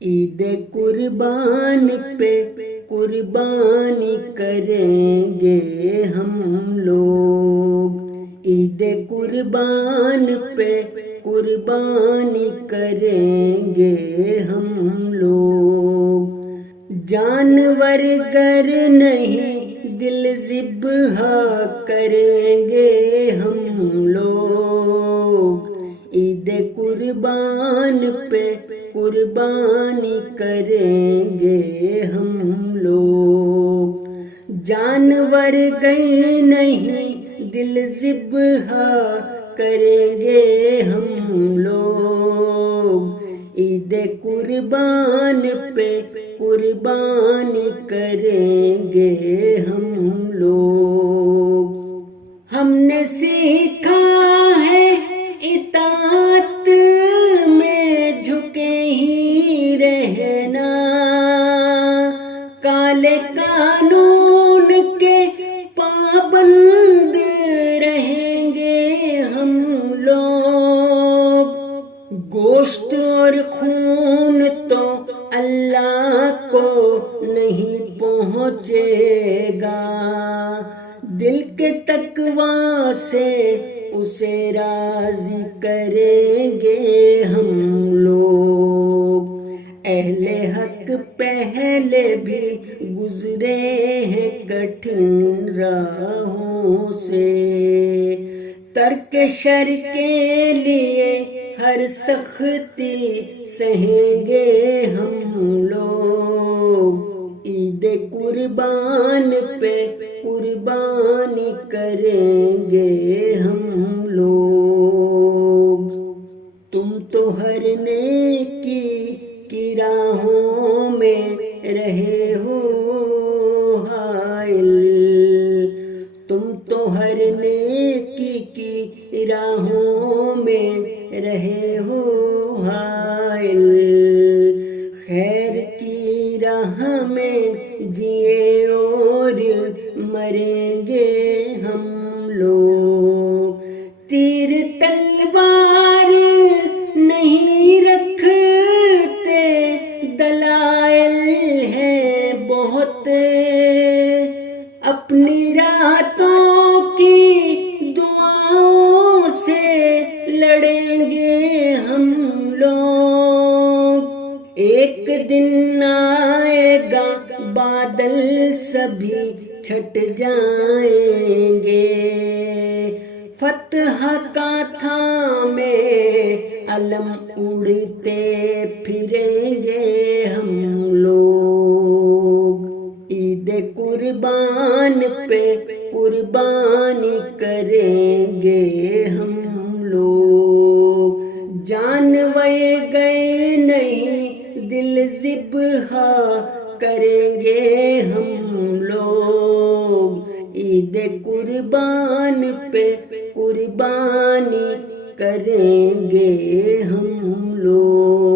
عید قربان پہ قربانی کریں گے ہم لوگ، عید قربان پہ قربانی کریں گے ہم لوگ، جانور گر نہیں دل ذبح کریں گے ہم لوگ، عید قربان پہ قربانی کریں گے ہم لوگ، جانور گئے نہیں دل ذبح کریں گے ہم لوگ، عید قربان پہ قربانی کریں گے ہم لوگ۔ ہم نے سیکھا ہے اطاعت میں جھکے ہی رہنا، کالے قانون کے پابند رہیں گے ہم لوگ، گوشت اور خون تو اللہ کو نہیں پہنچے گا، دل کے تقویٰ سے اسے راضی کریں گے ہم لوگ، اہل حق پہلے بھی گزرے ہیں کٹھن راہوں سے، ترک شر کے لیے ہر سختی سہیں گے ہم لوگ، عید قربان پہ قربانی کریں گے ہم لوگ۔ تم تو ہر نیکی کی راہوں میں رہے ہو حائل، تم تو ہر نیکی کی راہوں میں رہے ہو حائل، خیر کی راہ میں جیے اور مریں گے ہم لوگ، تیر تلوار نہیں رکھتے دلائل ہیں بہت، اپنی راتوں کی دعاؤں سے لڑیں گے ہم لوگ، ایک دن آئے گا بادل سبھی چھٹ جائیں گے، فتح کا تھامے علم اڑتے پھریں گے ہم لوگ، عید قربان پہ قربانی کریں گے ہم لوگ، جانور گئے نہیں دل ذبح کریں گے ہم لوگ، عید قربان پہ قربانی کریں گے ہم لوگ۔